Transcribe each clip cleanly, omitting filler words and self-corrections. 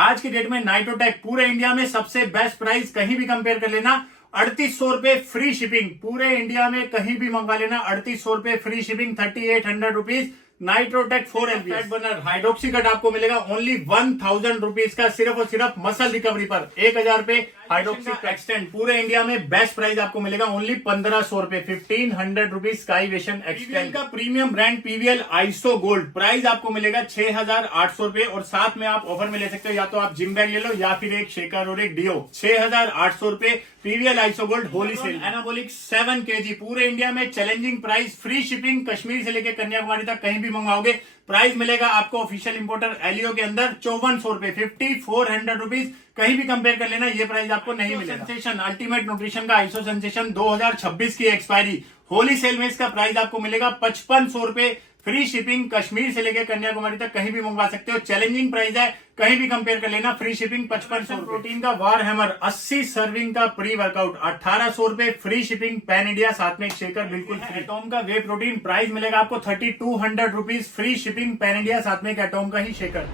आज की डेट में नाइट्रोटेक पूरे इंडिया में सबसे बेस्ट प्राइस, कहीं भी कंपेयर कर लेना 3800 रुपए फ्री शिपिंग। पूरे इंडिया में कहीं भी मंगवा लेना 3800 रुपए free shipping, 3800 rupees. Nitrotech 4LP fat burner hydroxy cut आपको मिलेगा ओनली 1000 रुपीज का, सिर्फ और सिर्फ मसल रिकवरी पर 1000 रुपए। हाइड्रोक्सी एक्सटेंड पूरे इंडिया में बेस्ट प्राइस आपको मिलेगा ओनली 1500 रुपए, 1500 रुपीज स्काईवेशन एक्सटेंड का premium brand PVL iso gold price आपको मिलेगा 6800 रुपए। और साथ में आप ऑफर में ले सकते हो, या तो आप जिम बैग ले लो या फिर एक शेकर और एक डिओ। 6800 रुपए PVL iso gold Holi sale. Anabolic 7 kg पूरे इंडिया में challenging price, free shipping, Kashmir से लेकर कन्याकुमारी तक कहीं भी मंगवाओगे प्राइस मिलेगा आपको ऑफिशियल इंपोर्टर एलियो के अंदर 5400 रुपए, 5400 रुपीज। कहीं भी कंपेयर कर लेना, ये प्राइस आपको नहीं मिलेगा। सेंसेशन अल्टीमेट न्यूट्रिशन का आइसो सेंसेशन 2026 की एक्सपायरी, होली सेल में इसका प्राइस आपको मिलेगा 5500 रुपए, फ्री शिपिंग, कश्मीर से लेकर कन्याकुमारी तक कहीं भी मंगवा सकते हो। चैलेंजिंग प्राइस है, कहीं भी कंपेयर कर लेना, फ्री शिपिंग 5500। प्रोटीन का वार हैमर 80 सर्विंग का प्री वर्कआउट 1800 रुपए, फ्री शिपिंग, पैन इंडिया, साथ में एक शेकर बिल्कुल फ्री। एटॉम का वे प्रोटीन प्राइस मिलेगा आपको 3200 rupees, free shipping, pan India, साथ में एक एटॉम का ही shaker.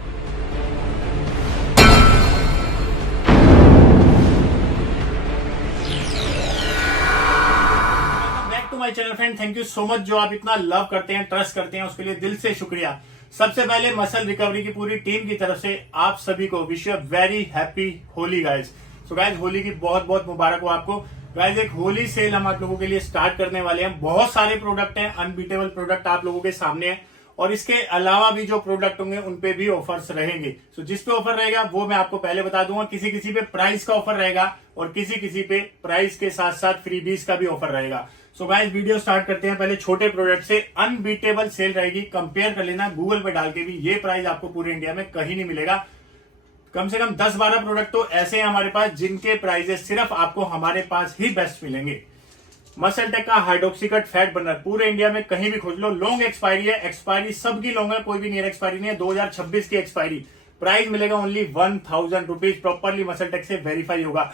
My channel friend, thank you so much जो आप इतना लव करते हैं, ट्रस्ट करते हैं, उसके लिए दिल से शुक्रिया। सबसे पहले मसल रिकवरी की पूरी टीम की तरफ से आप सभी को wish you very happy Holi guys. So guys, Holi की बहुत बहुत मुबारक हो आपको। गाइज, एक होली सेल हम आप लोगों के लिए स्टार्ट करने वाले हैं। बहुत सारे प्रोडक्ट हैं, अनबीटेबल प्रोडक्ट आप लोगों के सामने है, और इसके अलावा भी जो प्रोडक्ट होंगे उन पे भी ऑफर्स रहेंगे। सो जिस पे ऑफर रहेगा वो मैं आपको पहले बता दूंगा। किसी किसी पे प्राइस का ऑफर रहेगा और किसी किसी पे प्राइस के साथ साथ फ्रीबीज का भी ऑफर रहेगा। सो गाइस, वीडियो स्टार्ट करते हैं। पहले छोटे प्रोडक्ट से अनबीटेबल सेल रहेगी, कंपेयर कर लेना गूगल पे डाल के भी। ये प्राइस आपको पूरे इंडिया में कहीं नहीं मिलेगा। कम से कम 10-12 प्रोडक्ट तो ऐसे हैं हमारे पास जिनके प्राइजेस सिर्फ आपको हमारे पास ही बेस्ट मिलेंगे। मसल टेक का हाइड्रोक्सीकट फैट बर्नर पूरे इंडिया में कहीं भी खोज लो, लॉन्ग एक्सपायरी है। एक्सपायरी सबकी लॉन्ग है, कोई भी नियर एक्सपायरी नहीं है। 2026 की एक्सपायरी, प्राइस मिलेगा only 1000 rupees. Properly MuscleTech से वेरीफाई होगा।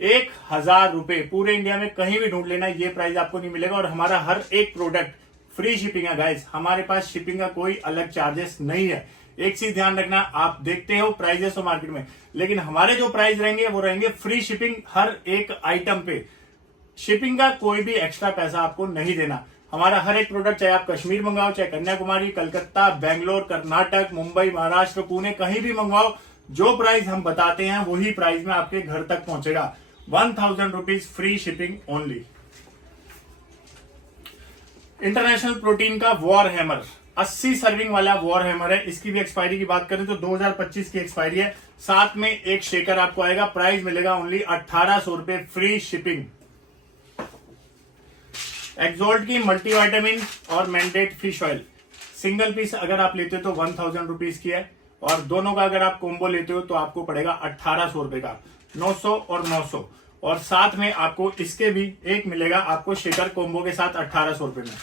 1000 रुपए पूरे इंडिया में कहीं भी ढूंढ लेना, ये प्राइस आपको नहीं मिलेगा। और हमारा हर एक प्रोडक्ट फ्री शिपिंग है गाइस, हमारे पास शिपिंग का कोई अलग चार्जेस नहीं है। एक चीज ध्यान रखना, आप देखते हो प्राइजेस तो मार्केट में, लेकिन हमारे जो प्राइस रहेंगे वो रहेंगे फ्री शिपिंग हर एक आइटम पे। शिपिंग का कोई भी एक्स्ट्रा पैसा आपको नहीं देना। हमारा हर एक प्रोडक्ट, चाहे आप कश्मीर मंगाओ, चाहे कन्याकुमारी, कलकत्ता, बेंगलोर, कर्नाटक, मुंबई, महाराष्ट्र, पुणे, कहीं भी मंगवाओ, जो प्राइस हम बताते हैं वही प्राइस में आपके घर तक पहुंचेगा। 1000 rupees free shipping only. International protein का वॉर हैमर 80 सर्विंग वाला वॉर हैमर है। इसकी भी एक्सपायरी की बात करें तो 2025 की एक्सपायरी है। साथ में एक शेकर आपको आएगा, प्राइस मिलेगा ओनली 1800 रुपए, फ्री शिपिंग। एक्सोल्ट की मल्टीविटामिन और mandate fish oil single piece अगर आप लेते हो तो 1000 रुपीज की है, और दोनों का अगर आप कॉम्बो लेते हो तो आपको पड़ेगा 1800 रुपए का, 900 और 900। और साथ में आपको इसके भी एक मिलेगा आपको शेकर कॉम्बो के साथ 1800 रुपए में।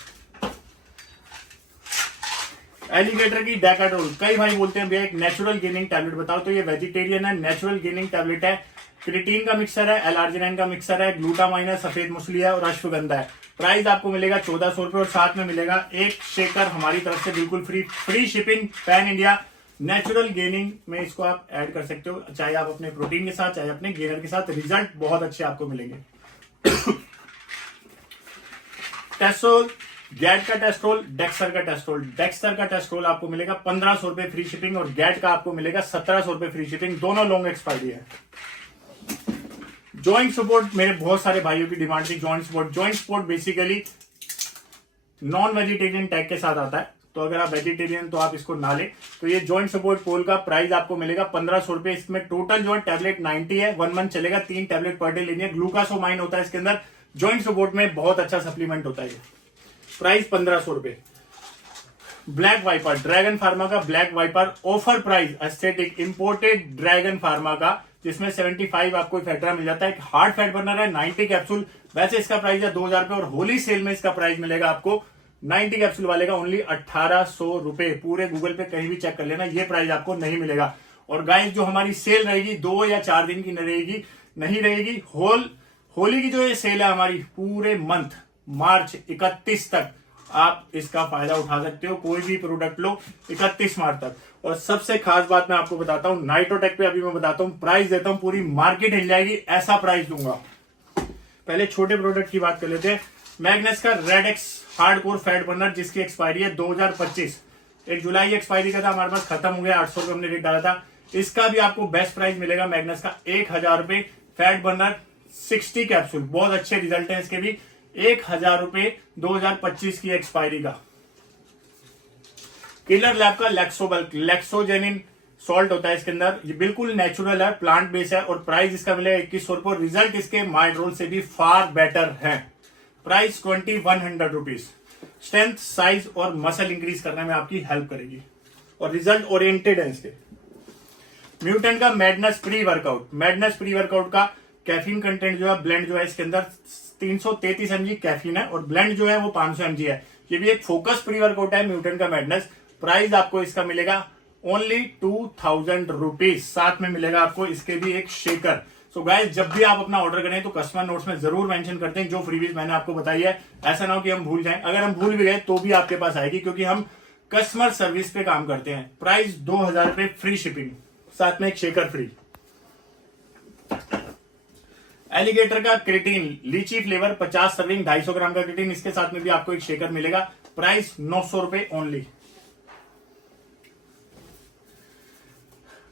एलिगेटर की डेकाडोल, कई भाई बोलते हैं भैया एक नेचुरल गेनिंग टैबलेट बताओ, तो ये वेजिटेरियन है, नेचुरल गेनिंग टैबलेट है। क्रिटीन का मिक्सर है, एलार्जिनाइन का मिक्सर है, ग्लूटामाइन है, सफेद मूसली है और अश्वगंधा है। प्राइस आपको मिलेगा 1400 रुपए, और साथ में मिलेगा एक शेकर हमारी तरफ से बिल्कुल free. Free shipping, pan India. Natural gaining में इसको आप ऐड कर सकते हो, चाहे आप अपने प्रोटीन के साथ, चाहे अपने गेनर के साथ। रिजल्ट बहुत अच्छे आपको मिलेंगे। टेस्ट्रोल, गैट का टेस्ट्रोल, डेक्सर का टेस्ट्रोल। डेक्सर का टेस्ट्रोल आपको मिलेगा 1500 रुपए फ्री शिपिंग, और गैट का आपको मिलेगा 1700 रुपए फ्री शिपिंग। दोनों लॉन्ग एक्सपायरी है। जॉइंट सपोर्ट, मेरे बहुत सारे भाइयों की डिमांड थी joint support. Joint support basically non vegetarian tag के साथ आता है, तो अगर आप वेजिटेरियन तो आप इसको ना ले। तो ये जॉइंट सपोर्ट पोल का प्राइस आपको मिलेगा 1500 रुपए। इसमें टोटल जो है टैबलेट 90 है, 1 मंथ चलेगा, 3 टैबलेट पर डे लेनी है। ग्लूकासोमाइन होता है इसके अंदर। जॉइंट सपोर्ट में बहुत अच्छा सप्लीमेंट होता है। प्राइस 1500 रुपए। ब्लैक वाइपर, ड्रैगन फार्मा का Black Viper, offer price aesthetic imported Dragon Pharma का, जिसमें 75 आपको फैक्टरा मिल जाता है। एक हार्ड फैट बर्नर है, 90 कैप्सूल। वैसे इसका प्राइस है 2000 रुपए, और होली सेल में इसका प्राइस मिलेगा आपको 90 कैप्सूल वाले का ओनली 1800 रुपए। पूरे गूगल पे कहीं भी चेक कर लेना, ये प्राइस आपको नहीं मिलेगा। और गाइस, जो हमारी सेल रहेगी 2 या 4 दिन की नहीं रहेगी। होली की जो ये सेल है हमारी पूरे मंथ मार्च 31 तक आप इसका फायदा उठा सकते हो, कोई भी प्रोडक्ट लो 31 मार्च तक। और सबसे खास बात मैं आपको बताता हूं, नाइट्रोटेक पे अभी मैं बताता हूं, प्राइस देता हूं पूरी मार्केट हिल जाएगी ऐसा प्राइस दूंगा। पहले छोटे प्रोडक्ट की बात कर लेते हैं। मैग्नस का red x hardcore fat burner, जिसकी एक्सपायरी है 2025, 1 जुलाई एक्सपायरी का था, हमारे पास खत्म हो गया, 800 रुपये हमने रेट डाला था। इसका भी आपको बेस्ट प्राइस मिलेगा मैग्नस का 1000 रुपए। फैट बर्नर 60 कैप्सूल, बहुत अच्छे रिजल्ट है इसके भी, 1000 रुपए 2025 की एक्सपायरी का। किलर लैब का लेक्सोबल्क, लेक्सोजेनिन सॉल्ट होता है इसके अंदर, ये बिल्कुल नेचुरल है, प्लांट बेस है, और प्राइस इसका मिलेगा 2100 रुपये। रिजल्ट इसके माइड्रोल से भी फार बेटर है। Price 2100 rupees. स्ट्रेंथ, साइज और मसल इंक्रीज करने में आपकी हेल्प करेगी और रिजल्ट ओरिएंटेड है इसके। म्यूटेंट का madness pre workout, madness pre workout का कैफीन कंटेंट जो है, ब्लेंड जो है इसके अंदर 333 mg कैफीन है, और ब्लेंड जो है वो 500 mg है। ये भी एक फोकस प्री वर्कआउट है म्यूटेंट का मैडनेस। प्राइस आपको इसका मिलेगा ओनली 2000 रुपीज। साथ में मिलेगा आपको इसके भी एक शेकर। सो गाइस, जब भी आप अपना ऑर्डर करें तो कस्टमर नोट्स में जरूर मेंशन करते हैं जो फ्रीबीज मैंने आपको बताई है। ऐसा ना हो कि हम भूल जाएं, अगर हम भूल भी गए तो भी आपके पास आएगी, क्योंकि हम कस्टमर सर्विस पे काम करते हैं। प्राइस 2000 रुपए, फ्री शिपिंग, साथ में एक शेकर फ्री। एलिगेटर का क्रिटीन लीची फ्लेवर 50 सर्विंग, 250 ग्राम का क्रिटीन, इसके साथ में भी आपको एक शेकर मिलेगा। प्राइस 900 रुपए ओनली।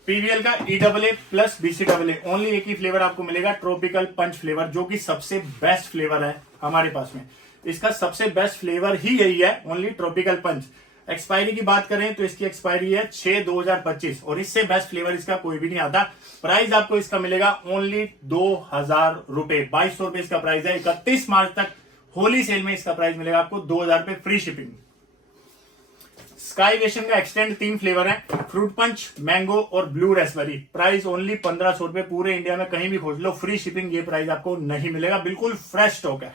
पीवीएल का EAA प्लस BCAA, ओनली एक ही फ्लेवर आपको मिलेगा, ट्रॉपिकल पंच फ्लेवर, जो कि सबसे बेस्ट फ्लेवर है हमारे पास में। इसका सबसे बेस्ट फ्लेवर ही यही है, ओनली ट्रॉपिकल पंच। एक्सपायरी की बात करें तो इसकी एक्सपायरी है 6/2025, और इससे बेस्ट फ्लेवर इसका कोई भी नहीं आता। प्राइस आपको इसका मिलेगा ओनली 2000 रुपए, 2200 रुपए इसका प्राइस है। 31 मार्च तक होली सेल में इसका प्राइस मिलेगा आपको 2000 रुपए, फ्री शिपिंग। स्काई वेशन का एक्सटेंड 3 फ्लेवर है, फ्रूट पंच, मैंगो और ब्लू रेसबेरी। प्राइस ओनली 1500 रुपए, पूरे इंडिया में कहीं भी खोज लो, फ्री शिपिंग। ये प्राइस आपको नहीं मिलेगा, बिल्कुल फ्रेश स्टॉक है।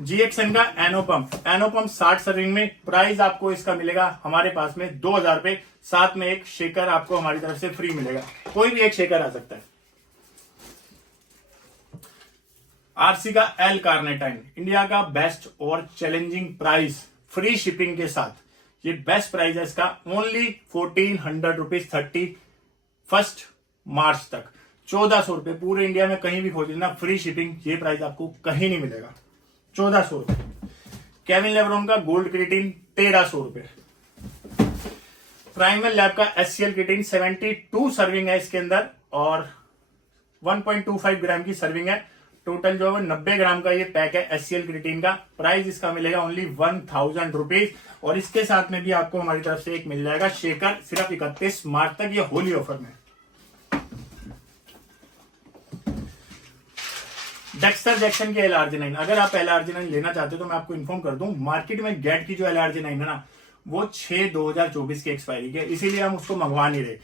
GXN का एनोपम्प 60 सर्विंग में, प्राइस आपको इसका मिलेगा हमारे पास में 2000 रुपए, साथ में एक शेकर आपको हमारी तरफ से फ्री मिलेगा, कोई भी एक शेकर आ सकता है। आरसी का एल कार्नेटाइन, इंडिया का बेस्ट और चैलेंजिंग प्राइस, फ्री शिपिंग के साथ। ये बेस्ट प्राइस है इसका, ओनली 1400 रुपीज, 31 मार्च तक 1400 रुपए, पूरे इंडिया में कहीं भी खोज लेना, फ्री शिपिंग। ये प्राइस आपको कहीं नहीं मिलेगा, 1400 रुपए। केविन लेब्रॉन का गोल्ड क्रिटीन 1300 रुपए। प्राइमल लैब का SCL क्रिटीन 72 सर्विंग है इसके अंदर, और 1.25 ग्राम की सर्विंग है। टोटल जो है 90 ग्राम का ये पैक है SCL क्रिटीन का। प्राइस इसका मिलेगा ओनली 1000 रुपीज, और इसके साथ में भी आपको हमारी तरफ से एक मिल जाएगा शेकर, सिर्फ 31 मार्च तक, ये होली ऑफर में। डेक्स्टर जैक्सन के L-arginine, अगर आप L-arginine लेना चाहते हो तो मैं आपको इन्फॉर्म कर दूं, मार्केट में गेट की जो L-arginine है ना, वो 6/2024 की एक्सपायरी की है, इसीलिए हम उसको मंगवा नहीं रहे,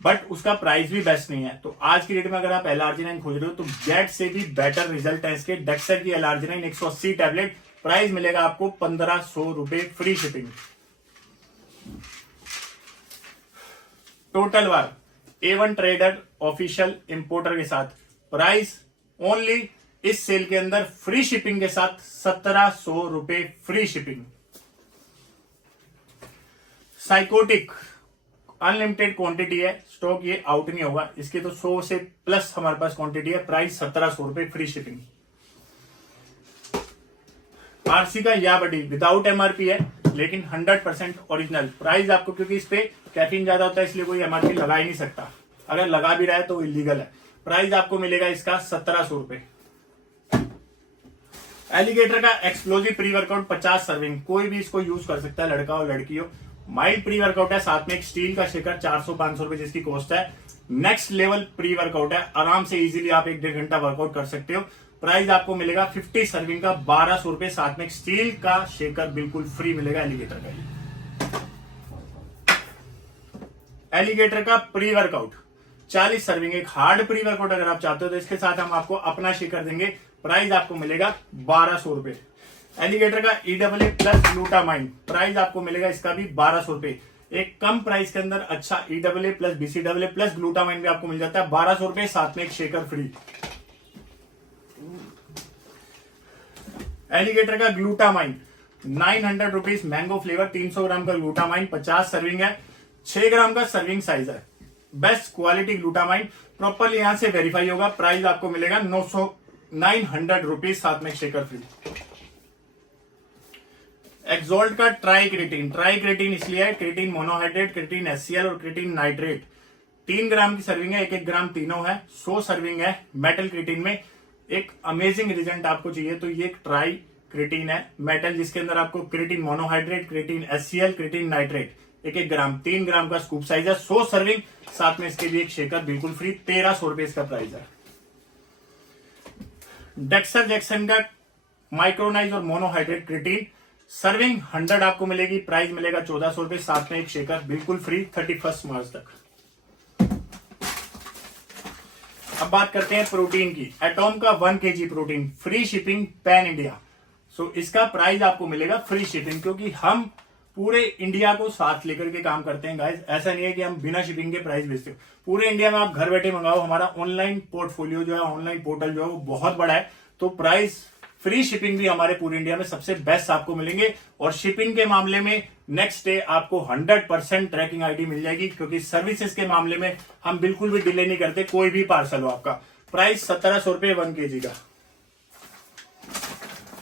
बट उसका प्राइस भी बेस्ट नहीं है। तो आज की डेट में अगर आप L-arginine खोज रहे हो तो गेट से भी बेटर रिजल्ट है इसके। डेक्स्टर की L-arginine 180 टैबलेट, प्राइस मिलेगा आपको 1500 रुपए, फ्री शिपिंग। टोटल वार A1 ट्रेडर ऑफिशियल इंपोर्टर के साथ, प्राइस ओनली इस सेल के अंदर फ्री शिपिंग के साथ 1700 रुपए, free shipping. Psychotic unlimited quantity है, स्टॉक ये आउट नहीं होगा, इसके तो 100 से प्लस हमारे पास क्वांटिटी है। प्राइस 1700 रुपए, फ्री शिपिंग। आरसी का या बडी विदाउट MRP है, लेकिन 100% ओरिजिनल। प्राइस आपको, क्योंकि इस पे कैफीन ज्यादा होता है इसलिए कोई MRP लगा ही नहीं सकता, अगर लगा भी रहा है तो इलीगल है। प्राइस आपको मिलेगा इसका 1700 रुपए। एलिगेटर का एक्सप्लोजिव प्री वर्कआउट 50 सर्विंग, कोई भी इसको यूज कर सकता है, लड़का हो लड़की हो। माइल्ड प्री वर्कआउट है, साथ में एक स्टील का शेकर, 400-500 रुपए जिसकी कॉस्ट है। नेक्स्ट लेवल प्री वर्कआउट है, आराम से इजीली आप 1-1.5 घंटा वर्कआउट कर सकते हो। प्राइस आपको मिलेगा 50 सर्विंग का 1200 रुपए, साथ में एक स्टील का शेकर बिल्कुल फ्री मिलेगा एलिगेटर का। एलिगेटर का प्री वर्कआउट 40 सर्विंग, एक हार्ड प्री वर्कआउट अगर आप चाहते हो तो इसके साथ हम आपको अपना शेकर देंगे। प्राइस आपको मिलेगा 1200 रुपए। एलिगेटर का EAA प्लस ग्लूटामाइन, प्राइस आपको मिलेगा इसका भी 1200 रुपए। एक कम प्राइस के अंदर अच्छा EAA plus BCAA plus glutamine भी आपको मिल जाता है, 1200 रुपए, साथ में एक शेकर फ्री। एलिगेटर का ग्लूटामाइन 900 रुपीज, मैंगो फ्लेवर 300 ग्राम का ग्लूटामाइन, 50 सर्विंग है, 6 ग्राम का सर्विंग साइज है। बेस्ट क्वालिटी ग्लूटामाइन, प्रॉपरली यहां से वेरीफाई होगा। प्राइस आपको मिलेगा 900 रुपीज, साथ में शेकर फ्री। एक्सोल्ट का ट्राई क्रेटीन इसलिए है, क्रेटीन मोनोहाइड्रेट, क्रेटीन HCl और क्रेटीन नाइट्रेट। 3 ग्राम की सर्विंग है, 1 ग्राम तीनों है, 100 सर्विंग है मेटल क्रेटीन में। एक अमेजिंग रिजल्ट आपको चाहिए तो ये एक ट्राई क्रेटीन है मेटल, जिसके अंदर आपको creatine monohydrate, creatine HCl, creatine nitrate 1 ग्राम 3 ग्राम का स्कूप साइज है, 100 सर्विंग, साथ में इसके भी एक शेकर बिल्कुल फ्री। 1300 रुपए इसका प्राइस है। डेक्सर जैक्सन का माइक्रोनाइज और मोनोहाइड्रेट क्रेटीन, सर्विंग 100 आपको मिलेगी, प्राइस मिलेगा 1400 रुपए, साथ में एक शेकर बिल्कुल फ्री 31 मार्च तक। अब बात करते हैं प्रोटीन की। एटॉम का 1 kg protein, free shipping pan India. So इसका प्राइस आपको मिलेगा फ्री शिपिंग, क्योंकि हम पूरे इंडिया को साथ लेकर के काम करते हैं गाइस। ऐसा नहीं है कि हम बिना शिपिंग के प्राइस बेचते हो, पूरे इंडिया में आप घर बैठे मंगाओ। हमारा ऑनलाइन पोर्टफोलियो जो है, ऑनलाइन पोर्टल जो है वो बहुत बड़ा है, तो प्राइस फ्री शिपिंग भी हमारे पूरे इंडिया में सबसे बेस्ट आपको मिलेंगे। और शिपिंग के मामले में नेक्स्ट डे आपको 100% ट्रैकिंग आईडी मिल जाएगी, क्योंकि सर्विसेज के मामले में हम बिल्कुल भी डिले नहीं करते, कोई भी पार्सल हो आपका। प्राइस 1700 रुपए 1 kg का।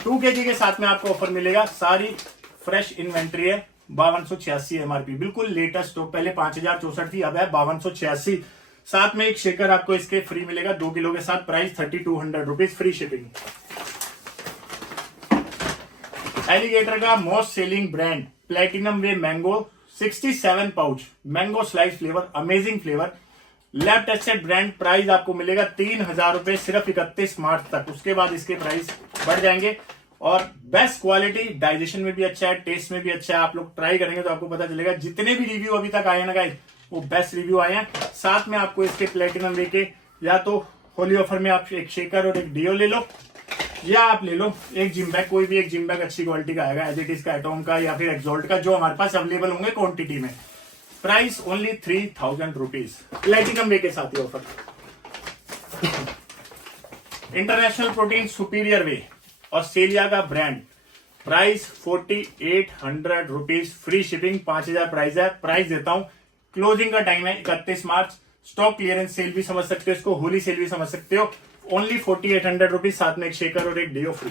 2 kg के साथ में आपको ऑफर मिलेगा, सारी फ्रेश इन्वेंट्री है, 5286 एमआरपी, बिल्कुल लेटेस्ट स्टॉक। पहले 5064 थी, अब है 5286। साथ में एक शेकर आपको इसके फ्री मिलेगा 2 किलो के साथ, price 3200 rupees, free shipping. Alligator का most selling brand platinum whey mango 67 pouch, mango slice flavour, amazing flavour, lab tested brand. Price आपको मिलेगा 3000 रुपए सिर्फ 31 मार्च तक, उसके बाद इसके प्राइस बढ़ जाएंगे। और बेस्ट क्वालिटी, डाइजेशन में भी अच्छा है, टेस्ट में भी अच्छा है। आप लोग ट्राई करेंगे तो आपको पता चलेगा। जितने भी रिव्यू अभी तक आए ना गाइस, वो बेस्ट रिव्यू आए हैं। साथ में आपको इसके प्लेटिनम वे के या तो होली ऑफर में आप एक शेकर और एक डियो ले लो, या आप ले लो एक जिम बैग, कोई भी एक जिम बैग अच्छी क्वालिटी का आएगा, एज इट इज का, एटॉम का या फिर एक्सोल्ट का, जो हमारे पास अवेलेबल होंगे क्वांटिटी में। प्राइस ओनली 3000 रुपीज, प्लेटिनम वे के साथ ही ऑफर। इंटरनेशनल प्रोटीन सुपीरियर वे, ऑस्ट्रेलिया का brand, price 4800 rupees, free shipping, 5000 price है। प्राइस देता हूं, क्लोजिंग का टाइम है 31 मार्च। स्टॉक क्लियरेंस सेल भी समझ सकते हो इसको, होली सेल भी समझ सकते हो। ओनली 4800 रुपीज, साथ में एक शेकर और एक डियो फ्री।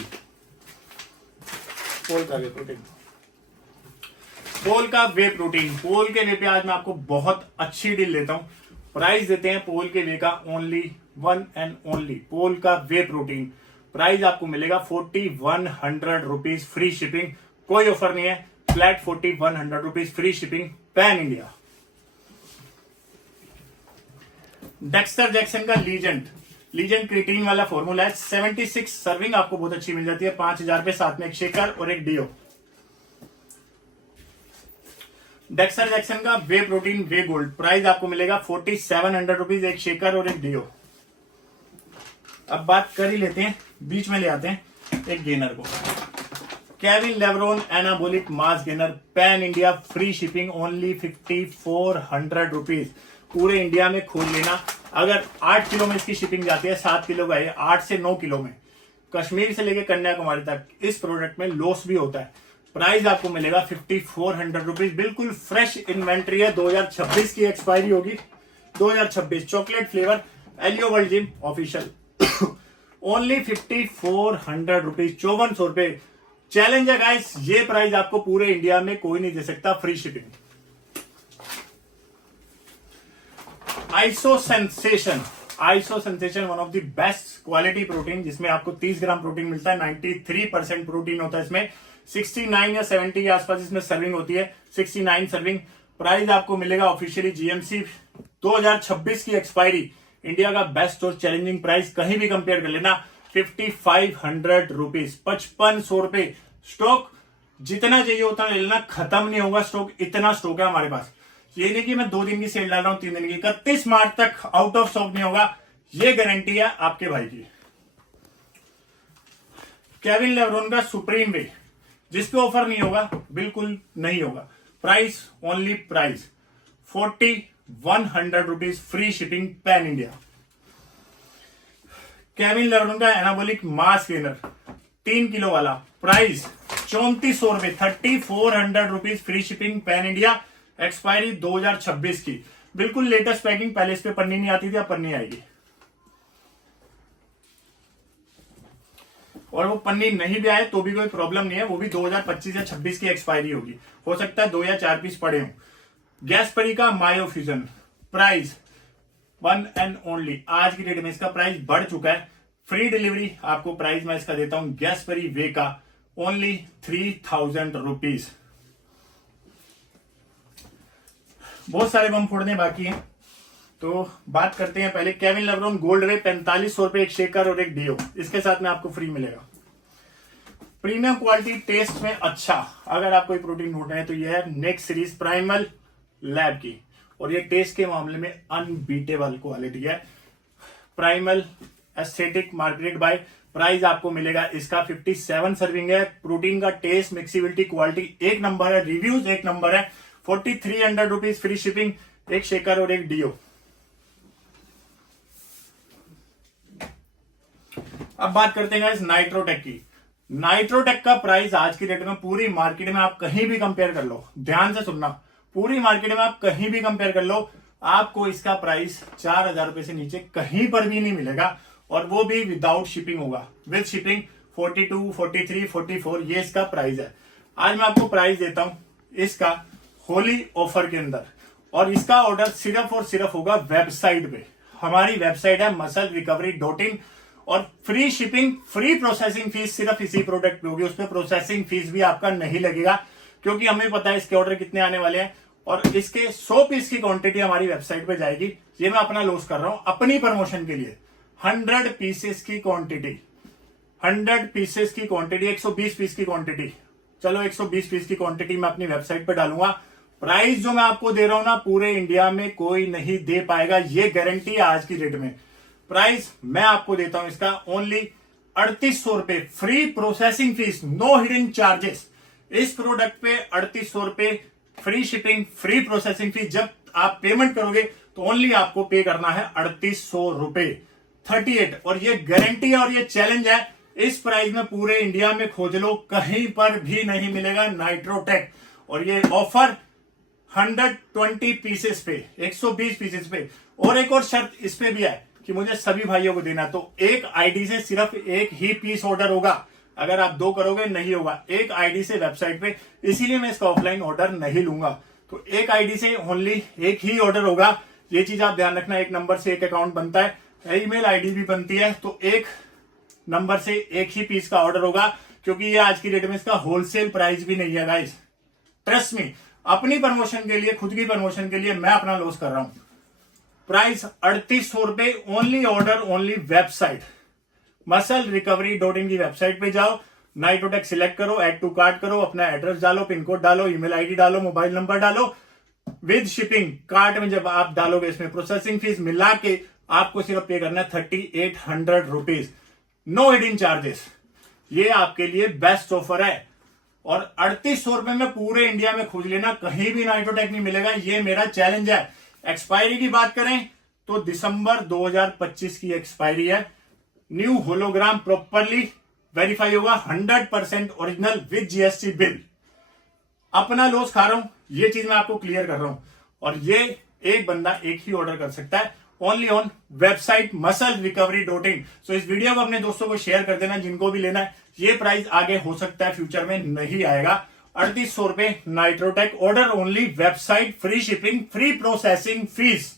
पोल का वे प्रोटीन, पोल का वे प्रोटीन, पोल के वे पे आज मैं आपको बहुत अच्छी डील देता हूं। प्राइस देते हैं पोल के वे का ओनली 1 एंड ओनली, पोल का वे प्रोटीन। प्राइस आपको मिलेगा 4100 रुपीज, फ्री शिपिंग, कोई ऑफर नहीं है, flat 4100 rupees, free shipping, pan India. Dexter Jackson का लीजेंड क्रिएटिन वाला फॉर्मूला है, 76 सर्विंग आपको बहुत अच्छी मिल जाती है, 5000 पे, साथ में एक शेकर और एक डियो। डेक्स्टर जैक्सन का वे प्रोटीन वे गोल्ड, प्राइस आपको मिलेगा 4700 रुपीज, एक शेकर और एक डियो। अब बात कर ही लेते हैं, बीच में ले आते हैं एक गेनर को, Kevin LeBron anabolic mass gainer, pan India, free shipping, only 5400 rupees. पूरे इंडिया में खोल लेना। अगर 8 किलो में इसकी शिपिंग जाती है, 7 किलो का है, 8 से 9 किलो में, कश्मीर से लेकर कन्याकुमारी तक इस प्रोडक्ट में लॉस भी होता है। प्राइस आपको मिलेगा 5400 रुपीज, बिल्कुल फ्रेश इन्वेंट्री है, 2026 की एक्सपायरी होगी, 2026, चॉकलेट फ्लेवर, एलियो world gym official, only 5400 rupees, 5400 रुपए। चैलेंज है गाइस, ये प्राइस आपको पूरे इंडिया में कोई नहीं दे सकता, free shipping. Iso sensation one of the best quality protein, जिसमें आपको 30 ग्राम प्रोटीन मिलता है, 93% प्रोटीन होता है इसमें, 69 या 70 के आसपास इसमें सर्विंग होती है, 69 सर्विंग। प्राइस आपको मिलेगा ऑफिशियली जीएमसी 2026 की एक्सपायरी, इंडिया का बेस्ट और चैलेंजिंग प्राइस, कहीं भी कंपेयर कर लेना, 5500 रुपीज, 5500 रुपए। स्टॉक जितना चाहिए उतना ले लेना, खत्म नहीं होगा स्टॉक, इतना स्टॉक है हमारे पास। ये नहीं कि मैं 2 दिन की सेल डाल रहा हूं, 3 दिन की, 31 मार्च तक आउट ऑफ स्टॉक नहीं होगा, ये गारंटी है आपके भाई की। केविन लेब्रोन का सुप्रीम वे, जिसपे ऑफर नहीं होगा, बिल्कुल नहीं होगा, price only price 4100 rupees, free shipping, pan India. Kevin LeBron का एनाबोलिक मास गेनर, 3 किलो वाला प्राइस 3400 रुपए, 3400 rupees, free shipping, pan India, expiry 2026 की, बिल्कुल लेटेस्ट पैकिंग। पहले इस पे पन्नी नहीं आती थी, अब पन्नी आएगी। और वो पन्नी नहीं भी आए तो भी कोई प्रॉब्लम नहीं है, वो भी 2025 या 26 की एक्सपायरी होगी, हो सकता है 2 या 4 पीस पड़े हों। गैस परी का मायो फ्यूजन, प्राइस 1 एंड ओनली, आज की डेट में इसका प्राइस बढ़ चुका है, फ्री डिलीवरी आपको प्राइस मैं इसका देता हूं गैस परी वे का ओनली 3000 रुपीज। बहुत सारे बम फोड़ने बाकी हैं, तो बात करते हैं पहले केविन लेब्रॉन गोल्ड रे 4500 रुपए, एक शेकर और एक डीओ, इसके साथ में आपको फ्री मिलेगा। प्रीमियम क्वालिटी, टेस्ट में अच्छा, अगर आप कोई प्रोटीन ढूंढ रहे हैं तो यह है नेक्स्ट सीरीज प्राइमल लैब की, और ये टेस्ट के मामले में अनबीटेबल क्वालिटी है। Primal aesthetic marketed bye, price आपको मिलेगा इसका 57 सर्विंग है। प्रोटीन का टेस्ट, मिक्सिबिलिटी, क्वालिटी एक नंबर है, रिव्यूज एक नंबर है। 4300 रुपीज, फ्री शिपिंग, एक शेकर और एक डीओ। अब बात करते हैं गाइस नाइट्रोटेक की। नाइट्रोटेक का प्राइस आज की डेट में पूरी मार्केट में आप कहीं भी कंपेयर कर लो, ध्यान से सुनना, पूरी मार्केट में आप कहीं भी कंपेयर कर लो, आपको इसका प्राइस 4000 रुपए से नीचे कहीं पर भी नहीं मिलेगा, और वो भी विदाउट शिपिंग होगा। विद शिपिंग 42, 43, 44 ये इसका प्राइस है। आज मैं आपको प्राइस देता हूं इसका होली ऑफर के अंदर, और इसका ऑर्डर सिर्फ और सिर्फ होगा वेबसाइट पे। हमारी वेबसाइट है musclerecovery.in, और free shipping, free processing fees सिर्फ इसी प्रोडक्ट पे होगी, उस पर प्रोसेसिंग फीस भी आपका नहीं लगेगा, क्योंकि हमें पता है इसके ऑर्डर कितने आने वाले हैं, और इसके 100 पीस की क्वांटिटी हमारी वेबसाइट पे जाएगी। ये मैं अपना लॉस कर रहा हूं अपनी प्रमोशन के लिए। 100 पीसेस की क्वांटिटी, 100 पीसेस की क्वांटिटी, 120 पीस की क्वांटिटी, चलो 120 पीस की क्वांटिटी मैं अपनी वेबसाइट पे डालूंगा। प्राइस जो मैं आपको दे रहा हूं ना, पूरे इंडिया में कोई नहीं दे पाएगा, ये गारंटी है आज की डेट में। प्राइस मैं आपको देता हूं इसका ओनली 3800 रुपए, free processing fees, no hidden charges. इस प्रोडक्ट पे 3800 रुपए, free shipping, free processing fees. जब आप पेमेंट करोगे तो ओनली आपको पे करना है 3800 रुपए, 38। और ये गारंटी है और ये चैलेंज है, इस प्राइस में पूरे इंडिया में खोज लो, कहीं पर भी नहीं मिलेगा नाइट्रोटेक। और ये ऑफर 120 पीसेस पे, 120 पीसेस पे। और एक और शर्त इस पे भी है कि मुझे सभी भाइयों को देना, तो एक आईडी से सिर्फ एक ही पीस ऑर्डर होगा। अगर आप 2 करोगे नहीं होगा, एक आईडी से वेबसाइट पे, इसीलिए मैं इसका ऑफलाइन ऑर्डर नहीं लूंगा। तो एक आईडी से ओनली एक ही ऑर्डर होगा, ये चीज आप ध्यान रखना। एक नंबर से एक अकाउंट बनता है, ईमेल आईडी भी बनती है, तो एक नंबर से एक ही पीस का ऑर्डर होगा, क्योंकि ये आज की डेट में इसका होलसेल प्राइस भी नहीं है गाइस। ट्रस्ट मी, अपनी प्रमोशन के लिए, खुद की प्रमोशन के लिए मैं अपना लॉस कर रहा हूं। प्राइस 3800 रुपए, only order, only website musclerecovery.in की वेबसाइट पे जाओ, नाइट्रोटेक सिलेक्ट करो, ऐड टू कार्ट करो, अपना एड्रेस डालो, पिन कोड डालो, ईमेल आईडी डालो, मोबाइल नंबर डालो, विद शिपिंग। कार्ट में जब आप डालोगे इसमें प्रोसेसिंग फीस मिला के आपको सिर्फ पे करना है 3800 रुपीज, नो हिडन चार्जेस। ये आपके लिए बेस्ट ऑफर है, और 3800 रुपए में पूरे इंडिया में खोज लेना, कहीं भी नाइट्रोटेक नहीं मिलेगा, ये मेरा चैलेंज है। एक्सपायरी की बात करें तो दिसंबर 2025 की एक्सपायरी है। न्यू होलोग्राम प्रॉपरली वेरीफाई होगा, 100% ओरिजिनल विद जीएसटी बिल। अपना लॉस खा रहा हूं, ये चीज मैं आपको क्लियर कर रहा हूं, और ये एक बंदा एक ही ऑर्डर कर सकता है, ओनली ऑन वेबसाइट musclerecovery.in। सो इस वीडियो को अपने दोस्तों को शेयर कर देना जिनको भी लेना है। ये प्राइस आगे हो सकता है फ्यूचर में नहीं आएगा। 3800 रुपए Nitrotech, order only website, free shipping, free processing fees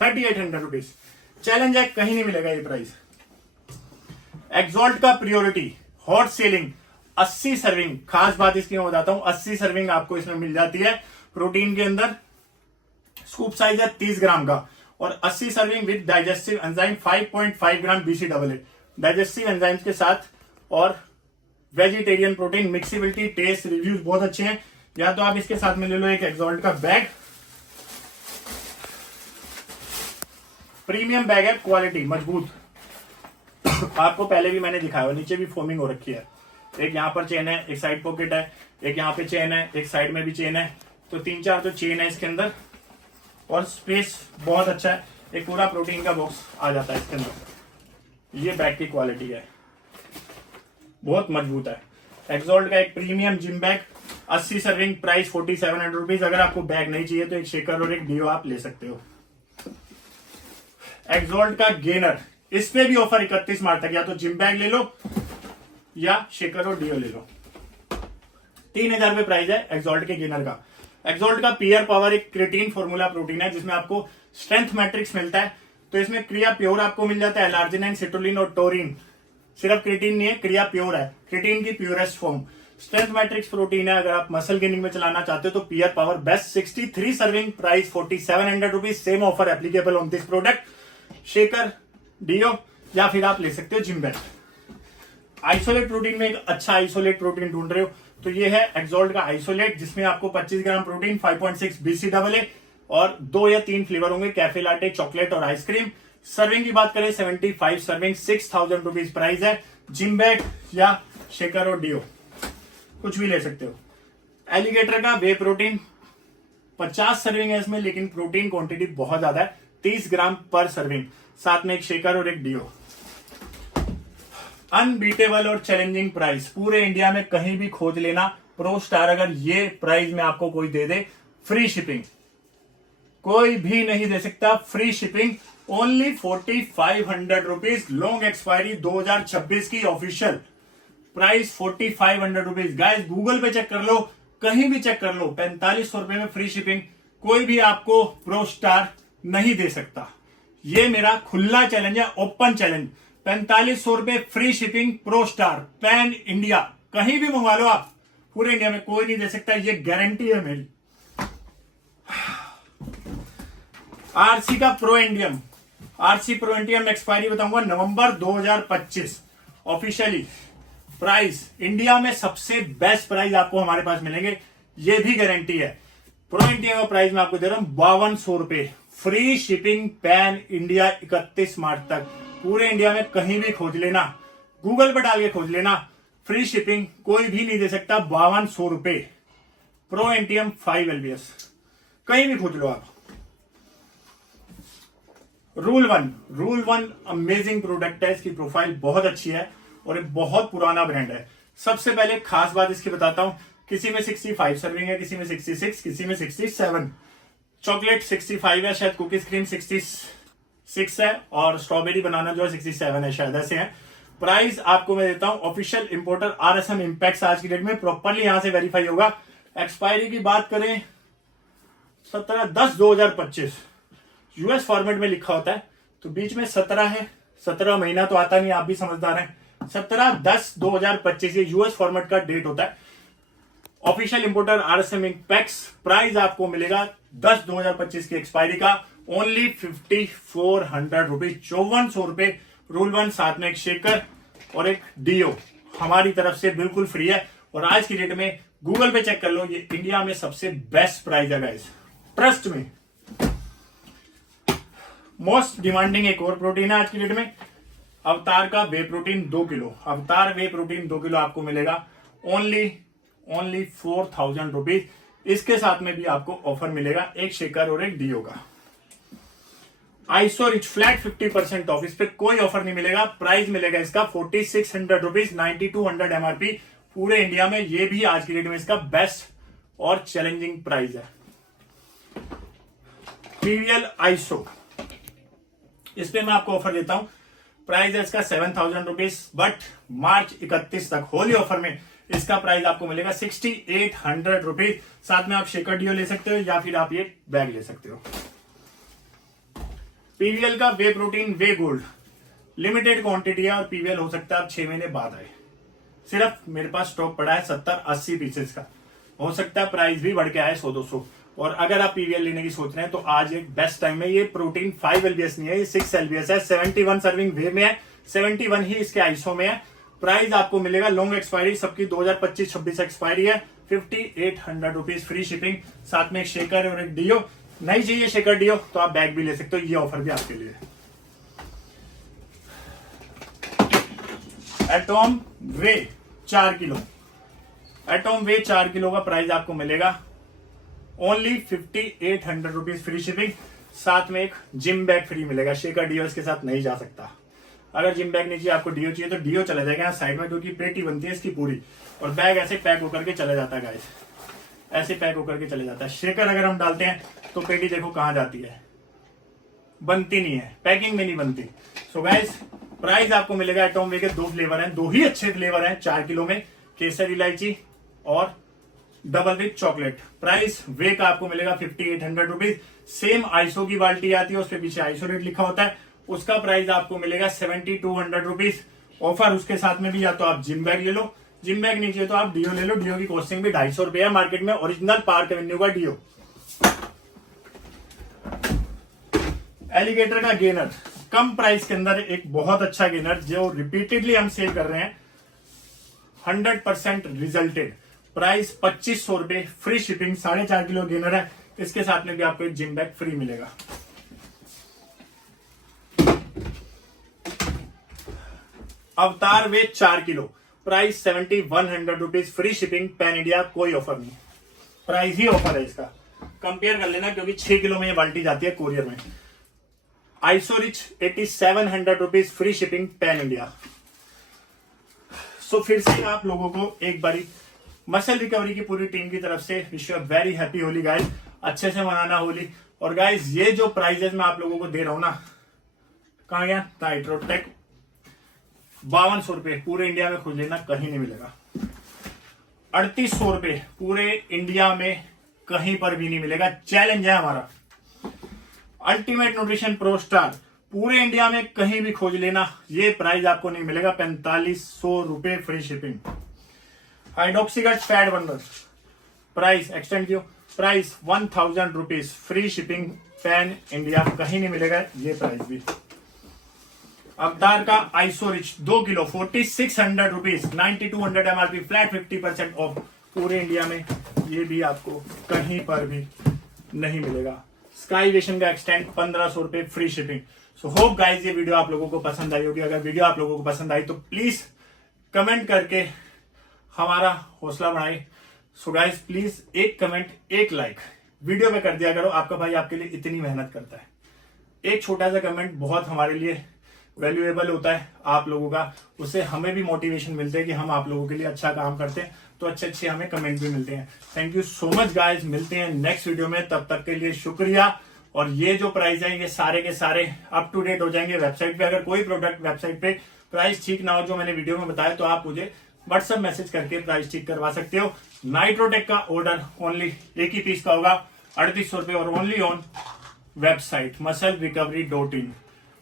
3800 rupees. Challenge है, कहीं नहीं मिलेगा ये प्राइस। एक्सॉल्ट का प्रियोरिटी हॉट सेलिंग 80 सर्विंग, खास बात इसकी मैं बताता हूं, 80 सर्विंग आपको इसमें मिल जाती है। प्रोटीन के अंदर स्कूप साइज है 30 ग्राम का, और 80 serving with digestive enzyme 5.5 gram BCAA digestive enzymes के साथ, और vegetarian protein, mixability, taste, reviews बहुत अच्छे हैं। या तो आप इसके साथ में ले लो एक एक्सॉल्ट का बैग, प्रीमियम बैग है, क्वालिटी मजबूत। आपको पहले भी मैंने दिखाया, नीचे भी फोमिंग हो रखी है। एक यहाँ पर चेन है, एक साइड पॉकेट है, एक यहाँ पे चेन है, एक साइड में भी चेन है, तो 3-4 तो चेन है इसके अंदर, और स्पेस बहुत अच्छा है। एक पूरा प्रोटीन का बॉक्स आ जाता है इसके अंदर। ये बैग की क्वालिटी है। बहुत मजबूत है। एक्सॉल्ट का एक premium gym bag 80 serving, price 4700 rupees. अगर आपको बैग नहीं चाहिए तो एक शेकर और एक डियो आप ले सकते हो। एक्सॉल्ट का गेनर, इस पे भी ऑफर 31 मार्च तक, या तो जिम बैग ले लो या शेकर और डियो ले लो। 3000 रुपए प्राइस है एक्सॉल्ट के गेनर का। एक्सॉल्ट का पीयर पावर एक क्रिएटिन फॉर्मूला प्रोटीन है जिसमें आपको स्ट्रेंथ मैट्रिक्स मिलता है। तो इसमें क्रिया प्योर आपको मिल जाता है, एलार्जिनिन, सिट्रोलिन और टोरिन। सिर्फ क्रिएटिन नहीं है, क्रिया प्योर है, क्रिएटिन की purest form. Strength matrix protein है। अगर आप मसल गेनिंग में चलाना चाहते हो तो pure power best 63 serving, price 4700 rupees. Same offer applicable on this product. Shaker, deo या फिर आप ले सकते हो जिम बैग। आइसोलेट प्रोटीन में एक अच्छा आइसोलेट प्रोटीन ढूंढ रहे हो तो ये है एक्सॉल्ट का आइसोलेट, जिसमें आपको 25 ग्राम प्रोटीन, 5.6 BCAA और 2 या 3 फ्लेवर होंगे, कैफे लाटे, चॉकलेट और आइसक्रीम। सर्विंग की बात करें 75 सर्विंग, 6000 रुपीज प्राइस है। जिम बैग या शेकर और डियो कुछ भी ले सकते हो। एलिगेटर का वे प्रोटीन 50 सर्विंग है इसमें, लेकिन प्रोटीन क्वांटिटी बहुत ज्यादा है, 30 ग्राम पर सर्विंग, साथ में एक शेकर और एक डियो। अनबीटेबल और चैलेंजिंग प्राइस, पूरे इंडिया में कहीं भी खोज लेना। प्रो स्टार अगर ये प्राइस में आपको कोई दे दे, फ्री शिपिंग, कोई भी नहीं दे सकता, free shipping, only 4500 rupees. Long expiry 2026 की official price 4500 rupees. Guys Google पे चेक कर लो, कहीं भी चेक कर लो, 4500 रुपए में फ्री शिपिंग कोई भी आपको प्रो स्टार नहीं दे सकता। ये मेरा खुला चैलेंज है, ओपन चैलेंज। 4500 रुपए free shipping, pro star, pan India, कहीं भी मंगवा लो आप, पूरे इंडिया में कोई नहीं दे सकता, ये गारंटी है मेरी। आरसी का pro indium, RC pro indium expiry बताऊंगा नवंबर 2025 ऑफिशियली। प्राइस इंडिया में सबसे बेस्ट प्राइस आपको हमारे पास मिलेंगे, ये भी गारंटी है। प्रो इंडियम का प्राइस मैं आपको दे रहा हूं 5200 रुपए, फ्री शिपिंग, पैन इंडिया 31 मार्च तक। पूरे इंडिया में कहीं भी खोज लेना, गूगल पर डाल के खोज लेना, फ्री शिपिंग कोई भी नहीं दे सकता, 5200 रुपए। प्रो एंटियम 5 LBS, कहीं भी खोज लो आप। रूल वन अमेजिंग प्रोडक्ट है, इसकी प्रोफाइल बहुत अच्छी है और एक बहुत पुराना ब्रांड है। सबसे पहले खास बात इसकी बताता हूं, किसी में 65 सर्विंग है, किसी में 66, किसी में 67। चॉकलेट 65 है शायद, कुकीज क्रीम 66 है और स्ट्रॉबेरी बनाना जो है 67 है शायद, ऐसे है। प्राइस आपको मैं देता हूं, ऑफिशियल इंपोर्टर RSM इंपैक्ट आज की डेट में प्रॉपरली यहां से वेरीफाई होगा। एक्सपायरी की बात करें 17/10/2025, यूएस फॉर्मेट में लिखा होता है तो बीच में 17 है, 17 महीना तो आता नहीं, आप भी समझदार हैं। 17/10/2025 ये यूएस फॉर्मेट का डेट होता है। Official importer RSM इंपैक्स। प्राइस आपको मिलेगा 10/2025 की एक्सपायरी का ओनली 5400 रुपीज, 5400 रुपए। रूल 1 साथ में एक शेकर और एक डियो हमारी तरफ से बिल्कुल फ्री है। और आज की डेट में गूगल पे चेक कर लो, ये इंडिया में सबसे बेस्ट प्राइस है गाइस, ट्रस्ट में। मोस्ट डिमांडिंग एक और प्रोटीन है आज की डेट में, अवतार का वे प्रोटीन 2 किलो। अवतार वे प्रोटीन 2 किलो आपको मिलेगा ओनली 4000 रुपीज। इसके साथ में भी आपको ऑफर मिलेगा एक शेकर और एक डियो का। आइसो रिच फ्लैट 50% ऑफ, इस पे कोई ऑफर नहीं मिलेगा। प्राइस मिलेगा इसका 4600 रुपीज, 9200 MRP पूरे इंडिया में। ये भी आज की डेट में इसका बेस्ट और चैलेंजिंग प्राइस है। पीवीएल आइसो, इस पे मैं आपको ऑफर देता हूं, प्राइस है इसका 7000 रुपीज, बट मार्च 31 तक होली ऑफर में इसका प्राइस आपको मिलेगा 6800 रुपीज। साथ में आप शेकर डियो ले सकते हो या फिर आप ये बैग ले सकते हो। पीवीएल का वे प्रोटीन वे गोल्ड लिमिटेड क्वांटिटी है और पीवीएल हो सकता है आप 6 महीने बाद आए। सिर्फ मेरे पास स्टॉक पड़ा है 70-80 पीसेस का, हो सकता है प्राइस भी बढ़ के आए 100-200। और अगर आप पीवीएल लेने की सोच रहे हैं तो आज एक बेस्ट टाइम है। ये प्रोटीन 5 LBS नहीं है, ये 6 LBS है, 71 सर्विंग वे में है, 71 ही इसके आइसो में है। प्राइस आपको मिलेगा, लॉन्ग एक्सपायरी सबकी 2025-26 एक्सपायरी है, 5800 रुपीज, फ्री शिपिंग, साथ में एक शेकर और एक डियो। नहीं चाहिए शेकर डियो तो आप बैग भी ले सकते हो, ये ऑफर भी आपके लिए। एटॉम वे 4 किलो, एटॉम वे 4 किलो का प्राइस आपको मिलेगा ओनली 5800 रुपीज, फ्री शिपिंग, साथ में एक जिम बैग फ्री मिलेगा। शेकर डियो इसके साथ नहीं जा सकता। अगर जिम बैग नहीं चाहिए, आपको डीओ चाहिए तो डीओ चला जाएगा यहाँ साइड में, क्योंकि पेटी बनती है इसकी पूरी। और बैग ऐसे पैक होकर के चला जाता है गाइस, ऐसे पैक होकर के चले जाता है। शेकर अगर हम डालते हैं तो पेटी देखो कहाँ जाती है, बनती नहीं है, पैकिंग में नहीं बनती। सो गाइस प्राइस आपको मिलेगा एटॉम वे के 2 फ्लेवर हैं, 2 ही अच्छे फ्लेवर हैं 4 किलो में, केसर इलायची और डबल रिच चॉकलेट। प्राइस वे का आपको मिलेगा 5800 रुपीज। सेम आइसो की बाल्टी आती है, उसके पीछे आइसो रेट लिखा होता है, उसका प्राइस आपको मिलेगा 7200 रुपीज। ऑफर उसके साथ में भी, या तो आप जिम बैग ले लो, जिम बैग नहीं चाहिए तो आप डीओ ले लो। डीओ की कॉस्टिंग भी 250 रुपए है मार्केट में, ओरिजिनल पार्क एवेन्यू का डीओ। एलिगेटर का गेनर कम प्राइस के अंदर एक बहुत अच्छा गेनर जो रिपीटेडली हम सेल कर रहे हैं, 100% रिजल्टेड। प्राइस 2500 रुपए, फ्री शिपिंग, 4.5 किलो गेनर है। इसके साथ में भी आपको एक जिम बैग फ्री मिलेगा। अवतार वे 4 kilo, price 7100 rupees, free shipping, pan India, कोई ऑफर नहीं, प्राइस ही ऑफर है इसका। कंपेयर कर लेना, क्योंकि 6 किलो में ये बाल्टी जाती है कोरियर में। Iso rich 8700 rupees, free shipping, pan India. So फिर से आप लोगों को एक बारी मसल रिकवरी की पूरी टीम की तरफ से wish you very happy Holi guys. अच्छे से मनाना होली। और गाइस ये जो प्राइजेस मैं आप लोगों को दे रहा हूं ना, कहां गया नाइट्रोटेक, 5200 रुपए पूरे इंडिया में खोज लेना, कहीं नहीं मिलेगा। 3800 रुपए पूरे इंडिया में कहीं पर भी नहीं मिलेगा, चैलेंज है हमारा। अल्टीमेट न्यूट्रिशन प्रो स्टार पूरे इंडिया में कहीं भी खोज लेना, ये प्राइस आपको नहीं मिलेगा, 4500 रुपए, free shipping. Hydroxycut fat burner price extend कियो, price 1000 rupees, free shipping, pan India, कहीं नहीं मिलेगा ये प्राइस भी। अवतार का iso rich 2 kilo 4600 rupees, 9200 MRP, flat 50% off, पूरे इंडिया में ये भी आपको कहीं पर भी नहीं मिलेगा। स्काई वेशन का एक्सटेंड 1500 रुपए, free shipping. So hope guys ये वीडियो आप लोगों को पसंद आई होगी। अगर वीडियो आप लोगों को पसंद आई तो प्लीज कमेंट करके हमारा हौसला बढ़ाई। सो गाइस प्लीज एक कमेंट, एक लाइक वीडियो में कर दिया करो, आपका भाई आपके लिए इतनी मेहनत करता है। एक छोटा सा कमेंट बहुत हमारे लिए वैल्यूएबल होता है आप लोगों का, उससे हमें भी मोटिवेशन मिलते हैं कि हम आप लोगों के लिए अच्छा काम करते हैं, तो अच्छे अच्छे हमें कमेंट भी मिलते हैं। Thank you so much guys, मिलते हैं नेक्स्ट वीडियो में, तब तक के लिए शुक्रिया। और ये जो प्राइस है ये सारे के सारे अप टू डेट हो जाएंगे वेबसाइट पे। अगर कोई प्रोडक्ट वेबसाइट पे प्राइस ठीक ना हो जो मैंने वीडियो में बताया, तो आप मुझे व्हाट्सएप मैसेज करके प्राइस ठीक करवा सकते हो। नाइट्रोटेक का ऑर्डर ओनली एक ही पीस का होगा, 3800 रुपए, और ओनली ऑन वेबसाइट musclerecovery.in,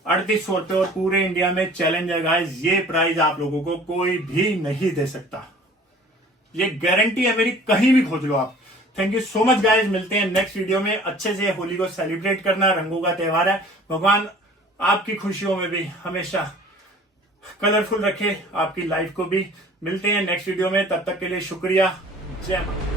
3800 रुपए, और पूरे इंडिया में चैलेंज है गाइस। ये प्राइस आप लोगों को कोई भी नहीं दे सकता, ये गारंटी है मेरी, कहीं भी खोज लो आप। Thank you so much guys, मिलते हैं नेक्स्ट वीडियो में। अच्छे से होली को सेलिब्रेट करना, रंगों का त्योहार है, भगवान आपकी खुशियों में भी हमेशा कलरफुल रखे, आपकी लाइफ को भी। मिलते हैं नेक्स्ट वीडियो में, तब तक के लिए शुक्रिया, जय माता।